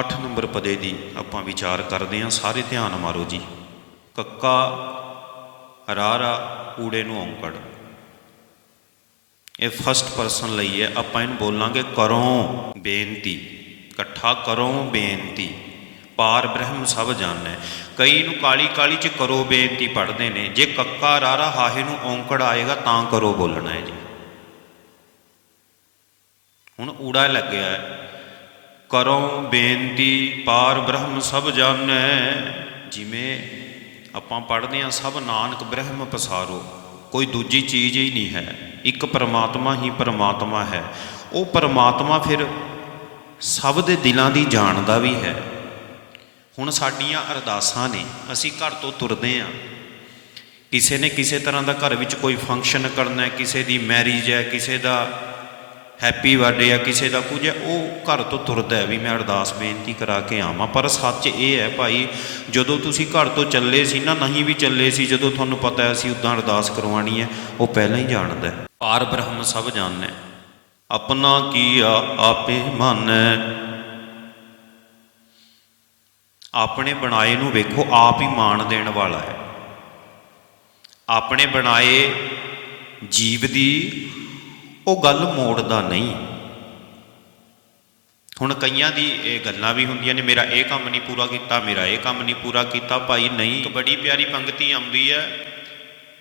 8 number ਪਦੇ ਦੀ ਆਪਾਂ ਵਿਚਾਰ ਕਰਦੇ ਹਾਂ। ਸਾਰੇ ਧਿਆਨ ਮਾਰੋ ਜੀ। ਕੱਕਾ, ਰਾਰਾ ਊੜੇ ਨੂੰ ਔਂਕੜ ਇਹ ਫਸਟ ਪਰਸਨ ਲਈ ਹੈ। ਆਪਾਂ ਇਹਨੂੰ ਬੋਲਾਂਗੇ ਕਰੋ ਬੇਨਤੀ। ਇਕੱਠਾ ਕਰੋ ਬੇਨਤੀ। ਪਾਰ ਬ੍ਰਹਮ ਸਭ ਜਾਣੈ। ਕਈ ਨੂੰ ਕਾਲੀ ਕਾਲੀ ਚ ਕਰੋ ਬੇਨਤੀ ਪੜ੍ਹਦੇ ਨੇ। ਜੇ ਕੱਕਾ, ਰਾਰਾ, ਹਾਹੇ ਨੂੰ ਔਂਕੜ ਆਏਗਾ, ਤਾਂ ਕਰੋ ਬੋਲਣਾ ਹੈ ਜੀ। ਹੁਣ ਊੜਾ ਲੱਗਿਆ ਹੈ। ਕਰੋ ਬੇਨਤੀ, ਪਾਰ ਬ੍ਰਹਮ ਸਭ ਜਾਣੈ। ਜਿਵੇਂ ਆਪਾਂ ਪੜ੍ਹਦੇ ਹਾਂ, ਸਭ ਨਾਨਕ ਬ੍ਰਹਮ ਪਸਾਰੋ। ਕੋਈ ਦੂਜੀ ਚੀਜ਼ ਹੀ ਨਹੀਂ ਹੈ। ਇੱਕ ਪਰਮਾਤਮਾ ਹੀ ਪਰਮਾਤਮਾ ਹੈ। ਉਹ ਪਰਮਾਤਮਾ ਫਿਰ ਸਭ ਦੇ ਦਿਲਾਂ ਦੀ ਜਾਣਦਾ ਵੀ ਹੈ। ਹੁਣ ਸਾਡੀਆਂ ਅਰਦਾਸਾਂ ਨੇ, ਅਸੀਂ ਘਰ ਤੋਂ ਤੁਰਦੇ ਹਾਂ। ਕਿਸੇ ਨੇ ਕਿਸੇ ਤਰ੍ਹਾਂ ਦਾ ਘਰ ਵਿੱਚ ਕੋਈ ਫੰਕਸ਼ਨ ਕਰਨਾ ਹੈ, ਕਿਸੇ ਦੀ ਮੈਰਿਜ ਹੈ, ਕਿਸੇ ਦਾ ਹੈਪੀ ਬਰਥਡੇ ਆ, ਕਿਸੇ ਦਾ ਕੁਝ ਹੈ ਉਹ ਘਰ ਤੋਂ ਤੁਰਦਾ ਹੈ ਵੀ ਮੈਂ ਅਰਦਾਸ ਬੇਨਤੀ ਕਰਾ ਕੇ ਆਵਾਂ। ਪਰ ਸੱਚ ਇਹ ਹੈ ਭਾਈ, ਜਦੋਂ ਤੁਸੀਂ ਘਰ ਤੋਂ ਚੱਲੇ ਸੀ ਨਾ, ਨਹੀਂ ਵੀ ਚੱਲੇ ਸੀ, ਜਦੋਂ ਤੁਹਾਨੂੰ ਪਤਾ ਹੈ ਅਸੀਂ ਉਦਾਂ ਅਰਦਾਸ ਕਰਵਾਉਣੀ ਹੈ, ਉਹ ਪਹਿਲਾਂ ਹੀ ਜਾਣਦਾ ਹੈ। ਪਾਰ ਬ੍ਰਹਮ ਸਭ ਜਾਣੈ, ਆਪਣਾ ਕੀਆ ਆਪੇ ਮਾਨੈ। ਆਪਣੇ ਬਣਾਏ ਨੂੰ ਵੇਖੋ, ਆਪ ਹੀ ਮਾਣ ਦੇਣ ਵਾਲਾ ਹੈ। ਆਪਣੇ ਬਣਾਏ ਜੀਵ ਦੀ ਉਹ ਗੱਲ ਮੋੜਦਾ ਨਹੀਂ। ਹੁਣ ਕਈਆਂ ਦੀ ਇਹ ਗੱਲਾਂ ਵੀ ਹੁੰਦੀਆਂ ਨੇ, ਮੇਰਾ ਇਹ ਕੰਮ ਨਹੀਂ ਪੂਰਾ ਕੀਤਾ, ਮੇਰਾ ਇਹ ਕੰਮ ਨਹੀਂ ਪੂਰਾ ਕੀਤਾ, ਭਾਈ ਨਹੀਂ। ਇੱਕ ਬੜੀ ਪਿਆਰੀ ਪੰਕਤੀ ਆਉਂਦੀ ਹੈ,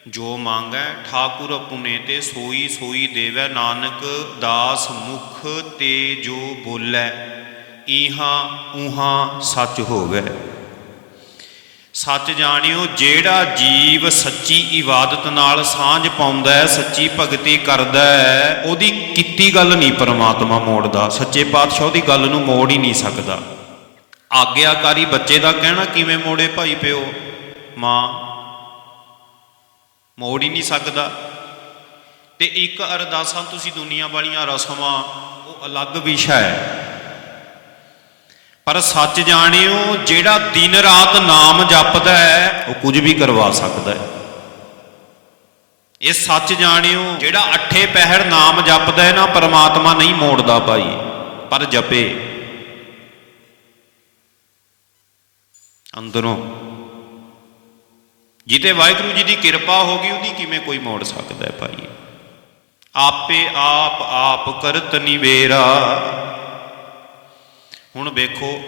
ਜੋ ਮੰਗੈ ਠਾਕੁਰ ਪੁਨੇ ਤੇ ਸੋਈ ਸੋਈ ਦੇਵੈ ਨਾਨਕ, ਦਾਸ ਮੁਖ ਤੇ ਜੋ ਬੋਲੇ, ਈਹਾਂ ਊਹਾਂ ਸੱਚ ਹੋਵੇ। ਸੱਚ ਜਾਣਿਓ, ਜਿਹੜਾ ਜੀਵ ਸੱਚੀ ਇਬਾਦਤ ਨਾਲ ਸਾਂਝ ਪਾਉਂਦਾ ਹੈ, ਸੱਚੀ ਭਗਤੀ ਕਰਦਾ ਹੈ, ਉਹਦੀ ਕੀਤੀ ਗੱਲ ਨਹੀਂ ਪਰਮਾਤਮਾ ਮੋੜਦਾ। ਸੱਚੇ ਪਾਤਸ਼ਾਹ ਉਹਦੀ ਗੱਲ ਨੂੰ ਮੋੜ ਹੀ ਨਹੀਂ ਸਕਦਾ। ਆਗਿਆਕਾਰੀ ਬੱਚੇ ਦਾ ਕਹਿਣਾ, ਕਿਵੇਂ ਮੋੜੇ ਭਾਈ ਪਿਓ? ਮਾਂ, ਮੋੜ ਹੀ ਨਹੀਂ ਸਕਦਾ। ਤੇ ਇੱਕ ਅਰਦਾਸਾਂ, ਤੁਸੀਂ ਦੁਨੀਆ ਵਾਲੀਆਂ ਰਸਮਾਂ, ਉਹ ਅਲੱਗ ਵਿਸ਼ਾ ਹੈ। ਪਰ ਸੱਚ ਜਾਣਿਓ, ਜਿਹੜਾ ਦਿਨ ਰਾਤ ਨਾਮ ਜਪਦਾ ਹੈ, ਉਹ ਕੁਝ ਵੀ ਕਰਵਾ ਸਕਦਾ ਹੈ। ਇਹ ਸੱਚ ਜਾਣਿਓ, ਜਿਹੜਾ ਅੱਠੇ ਪਹਿਰ ਨਾਮ ਜਪਦਾ ਹੈ ਨਾ, ਪਰਮਾਤਮਾ ਨਹੀਂ ਮੋੜਦਾ ਭਾਈ, ਪਰ ਜਪੇ। ਅੰਦਰੋਂ। ਜਿਤੇ ਵਾਹਿਗੁਰੂ ਜੀ ਦੀ ਕਿਰਪਾ ਹੋ ਗਈ, ਉਹਦੀ ਕਿਵੇਂ ਕੋਈ ਮੋੜ ਸਕਦਾ ਹੈ ਭਾਈ? ਆਪੇ ਆਪ ਆਪ ਕਰਤ ਨਿਵੇਰਾ। ਹੁਣ ਵੇਖੋ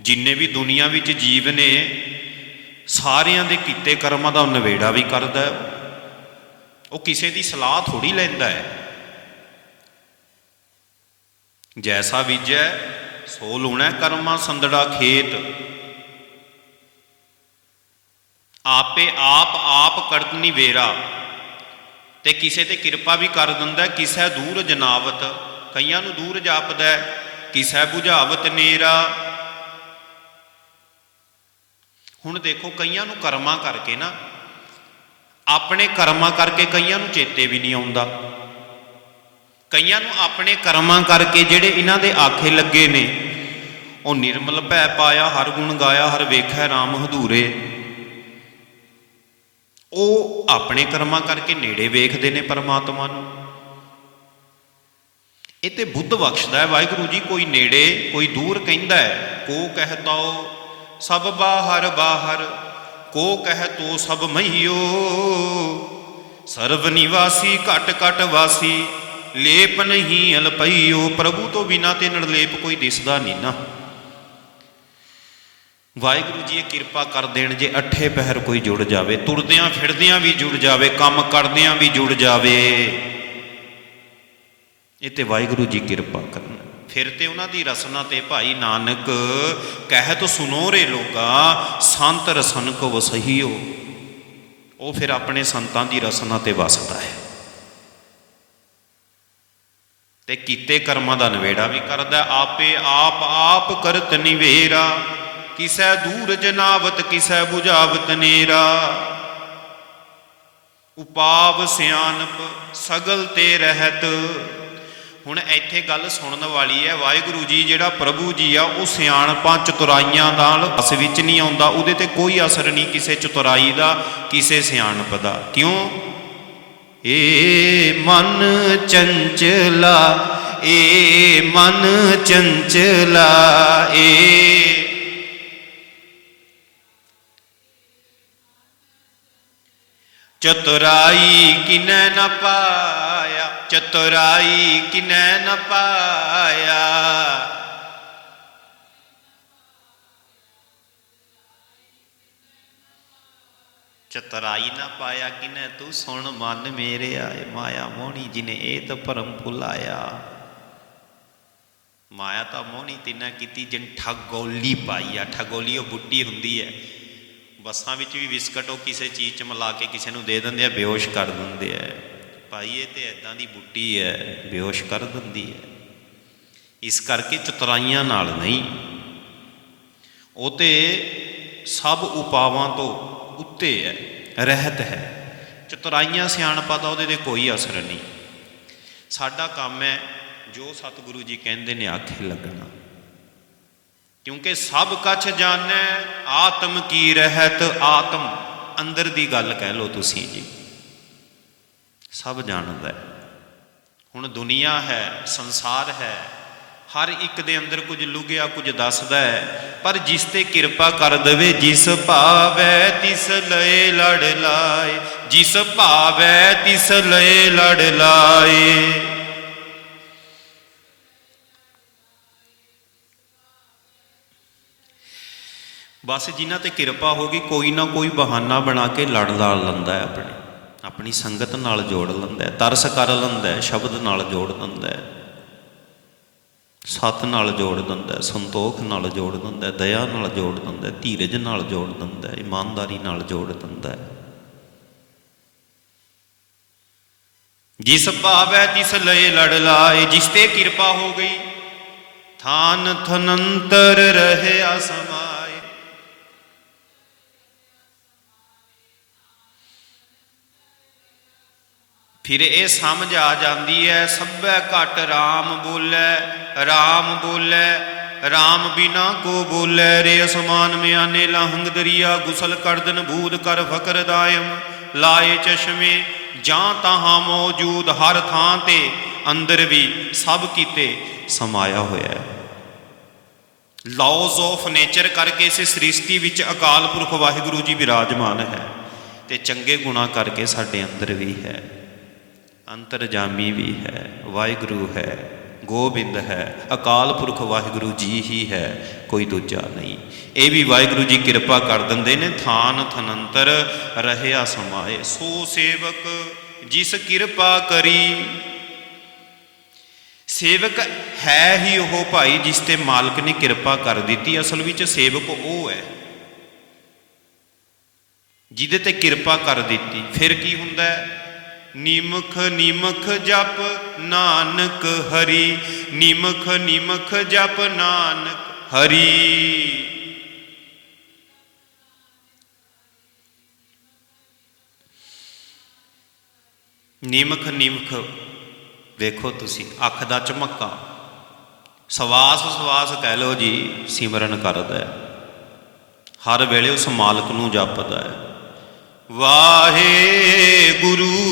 ਜਿੰਨੇ ਵੀ ਦੁਨੀਆ ਵਿੱਚ ਜੀਵ ਨੇ ਸਾਰਿਆਂ ਦੇ ਕੀਤੇ ਕਰਮਾਂ ਦਾ ਨਵੇੜਾ ਵੀ ਕਰਦਾ ਉਹ ਕਿਸੇ ਦੀ ਸਲਾਹ ਥੋੜੀ ਲੈਂਦਾ ਹੈ। ਜੈਸਾ ਬੀਜੈ ਸੋ ਲੂਣਾ ਕਰਮਾਂ ਸੰਦੜਾ ਖੇਤ। ਆਪੇ ਆਪ ਆਪ ਕਰਤ ਨਿਵੇਰਾ। ਤੇ ਕਿਸੇ ਤੇ ਕਿਰਪਾ ਵੀ ਕਰ ਦਿੰਦਾ ਹੈ, ਕਿਸੇ ਦੂਰ ਜਨਾਵਤ। ਕਈਆਂ ਨੂੰ ਦੂਰ ਜਾਪਦਾ ਕਿਸੈ 부ਝਾਵਤ ਨੇਰਾ? ਹੁਣ ਦੇਖੋ, ਕਈਆਂ ਨੂੰ ਕਰਮਾਂ ਕਰਕੇ ਨਾ, ਆਪਣੇ ਕਰਮਾਂ ਕਰਕੇ ਕਈਆਂ ਨੂੰ ਚੇਤੇ ਵੀ ਨਹੀਂ ਆਉਂਦਾ। ਕਈਆਂ ਨੂੰ ਆਪਣੇ ਕਰਮਾਂ ਕਰਕੇ ਜਿਹੜੇ ਇਹਨਾਂ ਦੇ ਆਖੇ ਲੱਗੇ ਨੇ, ਉਹ ਨਿਰਮਲ ਭੈ ਪਾਇਆ, ਹਰ ਗੁਣ ਗਾਇਆ, ਹਰ ਵੇਖੈ RAM ਹਦੂਰੇ ਉਹ ਆਪਣੇ ਕਰਮਾਂ ਕਰਕੇ ਨੇੜੇ ਵੇਖਦੇ ਨੇ ਪਰਮਾਤਮਾ ਨੂੰ। ਇਹ ਤੇ ਬੁੱਧ ਬਖਸ਼ਦਾ ਹੈ, ਵਾਹਿਗੁਰੂ ਜੀ, ਕੋਈ ਨੇੜੇ, ਕੋਈ ਦੂਰ ਕਹਿੰਦਾ ਹੈ, ਕੋ ਕਹਤਾਓ ਸਭ ਬਾਹਰ ਬਾਹਰ, ਕੋ ਕਹਿ ਤੋ ਸਭ ਮਈਓ ਸਰਬ ਨਿਵਾਸੀ, ਘਟ ਘਟ ਵਾਸੀ, ਲੇਪ ਨਹੀਂ ਅਲਪਈਓ ਪ੍ਰਭੂ ਤੋਂ ਬਿਨਾ ਤੇ ਨਿਰਲੇਪ ਕੋਈ ਦਿਸਦਾ ਨਹੀਂ ਨਾ। ਵਾਹਿਗੁਰੂ ਜੀ, ਇਹ ਕਿਰਪਾ ਕਰ ਦੇਣ ਜੇ ਅੱਠੇ ਪਹਿਰ ਕੋਈ ਜੁੜ ਜਾਵੇ, ਤੁਰਦਿਆਂ ਫਿਰਦਿਆਂ ਵੀ ਜੁੜ ਜਾਵੇ, ਕੰਮ ਕਰਦਿਆਂ ਵੀ ਜੁੜ ਜਾਵੇ। ਇਹ ਤੇ ਵਾਹਿਗੁਰੂ ਜੀ ਕਿਰਪਾ ਕਰਨ। ਫਿਰ ਤੇ ਉਹਨਾਂ ਦੀ ਰਸਨਾ ਤੇ ਭਾਈ ਨਾਨਕ, ਕਹਿਤ ਸੁਨੋ ਰੇ ਲੋਗਾ, ਸੰਤ ਰਸਨ ਕੋ ਵਸਹੀਓ ਉਹ ਫਿਰ ਆਪਣੇ ਸੰਤਾਂ ਦੀ ਰਸਨਾ ਤੇ ਵਸਦਾ ਹੈ। ਤੇ ਕੀਤੇ ਕਰਮਾਂ ਦਾ ਨਵੇੜਾ ਵੀ ਕਰਦਾ ਆਪੇ ਆਪ ਆਪ ਕਰਤ ਨਿਵੇਰਾ, ਕਿਸੈ ਦੂਰ ਜਨਾਵਤ, ਕਿਸੈ 부ਝਾਵਤ ਨੇਰਾ। ਉਪਾਵ ਸਿਆਨਪ ਸਗਲ ਤੇ ਰਹਿਤ ਹੁਣ ਇੱਥੇ ਗੱਲ ਸੁਣਨ ਵਾਲੀ ਹੈ, ਵਾਹਿਗੁਰੂ ਜੀ ਜਿਹੜਾ ਪ੍ਰਭੂ ਜੀ ਆ, ਉਹ ਸਿਆਣਪਾਂ ਚਤੁਰਾਈਆਂ ਨਾਲ ਅਸ ਵਿੱਚ ਨਹੀਂ ਆਉਂਦਾ, ਉਹਦੇ ਤੇ ਕੋਈ ਅਸਰ ਨਹੀਂ ਕਿਸੇ ਚਤੁਰਾਈ ਦਾ, ਕਿਸੇ ਸਿਆਣਪ ਦਾ। ਕਿਉਂ? ਏ ਮਨ ਚੰਚਲਾ, ਏ ਮਨ ਚੰਚਲਾ, ਏ ਚਤੁਰਾਈ ਕਿਨੈ ਨ ਪਾਇਆ ਚਤੁਰਾਈ ਕਿਨੈ ਨ ਪਾਇਆ? ਚਤਰਾਈ ਨਾ ਪਾਇਆ ਕਿਨੈ? ਤੂੰ ਸੁਣ ਮਨ ਮੇਰੇ ਆਏ ਮਾਇਆ ਮੋਹਣੀ ਜਿਨੇ ਇਹ ਤਾਂ ਭਰਮ ਭੁਲਾਇਆ। ਮਾਇਆ ਤਾਂ ਮੋਹਣੀ ਤਿਨਾ ਕੀਤੀ ਜਿਨ ਠਗੋਲੀ ਪਾਈ ਆ। ਠਗੋਲੀ ਉਹ ਬੁੱਟੀ ਹੁੰਦੀ ਹੈ ਬੱਸਾਂ ਵਿੱਚ ਵੀ ਬਿਸਕਟ ਉਹ ਕਿਸੇ ਚੀਜ਼ 'ਚ ਮਿਲਾ ਕੇ ਕਿਸੇ ਨੂੰ ਦੇ ਦਿੰਦੇ ਆ, ਬੇਹੋਸ਼ ਕਰ ਦਿੰਦੇ ਆ ਭਾਈ ਇਹ ਤੇ ਐਦਾਂ ਦੀ ਬੁੱਟੀ ਹੈ, ਬੇਹੋਸ਼ ਕਰ ਦਿੰਦੀ ਹੈ। ਇਸ ਕਰਕੇ ਚਤੁਰਾਈਆਂ ਨਾਲ ਨਹੀਂ। ਉਹ ਤੇ ਸਭ ਉਪਾਵਾਂ ਤੋਂ ਉੱਤੇ ਹੈ, ਰਹਿਤ ਹੈ। ਚਤਰਾਈਆਂ ਸਿਆਣਪਾ ਦਾ ਉਹਦੇ ਤੇ ਕੋਈ ਅਸਰ ਨਹੀਂ। ਸਾਡਾ ਕੰਮ ਹੈ ਜੋ ਸਤਿਗੁਰੂ ਜੀ ਕਹਿੰਦੇ ਨੇ, ਆਖੇ ਲੱਗਣਾ। ਕਿਉਂਕਿ ਸਭ ਕਛ ਜਾਣੈ, ਆਤਮ ਕੀ ਰਹਿਤ, ਆਤਮ। ਅੰਦਰ ਦੀ ਗੱਲ ਕਹਿ ਲਓ ਤੁਸੀਂ ਜੀ। ਸਭ ਜਾਣਦਾ ਹੈ। ਹੁਣ ਦੁਨੀਆ ਹੈ, ਸੰਸਾਰ ਹੈ, ਹਰ ਇੱਕ ਦੇ ਅੰਦਰ ਕੁਝ ਲੁਕਿਆ ਕੁਝ ਦੱਸਦਾ ਹੈ, ਪਰ ਜਿਸ ਤੇ ਕਿਰਪਾ ਕਰ ਦਵੇ, ਜਿਸ ਭਾਵੈ ਤਿਸ ਲਏ ਲੜ ਲਾਏ, ਜਿਸ ਭਾਵੈ ਤਿਸ ਲਏ ਲੜ ਲਾਏ। ਬਸ ਜਿਨ੍ਹਾਂ ਤੇ ਕਿਰਪਾ ਹੋ ਗਈ ਕੋਈ ਨਾ ਕੋਈ ਬਹਾਨਾ ਬਣਾ ਕੇ ਲੜ ਲਾ ਲੈਂਦਾ ਹੈ ਆਪਣੇ। ਆਪਣੀ ਸੰਗਤ ਨਾਲ ਜੋੜ ਲੈਂਦਾ ਤਰਸ ਕਰ ਲੈਂਦਾ ਸ਼ਬਦ ਨਾਲ ਜੋੜ ਦਿੰਦਾ ਸਤ ਨਾਲ ਜੋੜ ਦਿੰਦਾ ਸੰਤੋਖ ਨਾਲ ਜੋੜ ਦਿੰਦਾ ਦਇਆ ਨਾਲ ਜੋੜ ਦਿੰਦਾ ਧੀਰਜ ਨਾਲ ਜੋੜ ਦਿੰਦਾ ਇਮਾਨਦਾਰੀ ਨਾਲ ਜੋੜ ਦਿੰਦਾ ਹੈ। ਜਿਸ ਭਾਵੈ ਤਿਸ ਲਏ ਲੜ ਲਾਏ, ਜਿਸ ਤੇ ਕਿਰਪਾ ਹੋ ਗਈ, ਥਾਨ ਥਨੰਤਰ ਰਹਿਆ ਸਮਾਏ ਫਿਰ ਇਹ ਸਮਝ ਆ ਜਾਂਦੀ ਹੈ ਸਭੈ ਘਟ RAM ਬੋਲੇ RAM ਬੋਲੇ RAM ਬਿਨਾ ਕੋ ਬੋਲੇ, ਰੇ ਅਸਮਾਨ ਮਿਆਨੇ ਲਹੰਗ ਦਰਿਆ, ਗੁਸਲ ਕਰਦਨ ਬੂਦ ਕਰ ਫਕਰ ਦਾਇਮ, ਲਾਏ ਚਸ਼ਮੇ, ਜਾਂ ਤਹਾਂ ਮੌਜੂਦ ਹਰ ਥਾਂ ਤੇ, ਅੰਦਰ ਵੀ ਸਭ ਕੀਤੇ ਸਮਾਇਆ ਹੋਇਆ। ਹੈ ਲਾਜ਼ ਆਫ ਨੇਚਰ ਕਰਕੇ ਇਸ ਸ੍ਰਿਸ਼ਟੀ ਵਿੱਚ ਅਕਾਲ ਪੁਰਖ ਵਾਹਿਗੁਰੂ ਜੀ ਵਿਰਾਜਮਾਨ ਹੈ ਤੇ ਚੰਗੇ ਗੁਣਾ ਕਰਕੇ ਸਾਡੇ ਅੰਦਰ ਵੀ ਹੈ। ਅੰਤਰਜਾਮੀ ਵੀ ਹੈ, ਵਾਹਿਗੁਰੂ ਹੈ, ਗੋਬਿੰਦ ਹੈ, ਅਕਾਲ ਪੁਰਖ ਵਾਹਿਗੁਰੂ ਜੀ ਹੀ ਹੈ, ਕੋਈ ਦੂਜਾ ਨਹੀਂ। ਇਹ ਵੀ ਵਾਹਿਗੁਰੂ ਜੀ ਕਿਰਪਾ ਕਰ ਦਿੰਦੇ ਨੇ, ਥਾਨ ਥਨੰਤਰ ਰਹਿਆ ਸਮਾਏ। ਸੋ ਸੇਵਕ ਜਿਸ ਕਿਰਪਾ ਕਰੀ, ਸੇਵਕ ਹੈ ਹੀ ਉਹ ਭਾਈ ਜਿਸ ਤੇ ਮਾਲਕ ਨੇ ਕਿਰਪਾ ਕਰ ਦਿੱਤੀ। ਅਸਲ ਵਿੱਚ ਸੇਵਕ ਉਹ ਹੈ ਜਿਹਦੇ ਤੇ ਕਿਰਪਾ ਕਰ ਦਿੱਤੀ। ਫਿਰ ਕੀ ਹੁੰਦਾ ਹੈ? ਨਿਮਖ ਨਿਮਖ ਜਪ ਨਾਨਕ ਹਰੀ। ਨਿਮਖ ਨਿਮਖ ਜਪ ਨਾਨਕ ਹਰੀ। ਨਿਮਖ ਨਿਮਖ ਵੇਖੋ ਤੁਸੀਂ, ਅੱਖ ਦਾ ਝਮੱਕਾ ਸਵਾਸ ਸਵਾਸ ਕਹਿ ਲਓ ਜੀ, ਸਿਮਰਨ ਕਰਦਾ ਹੈ। ਹਰ ਵੇਲੇ ਉਸ ਮਾਲਕ ਨੂੰ ਜਪਦਾ ਹੈ। ਵਾਹਿਗੁਰੂ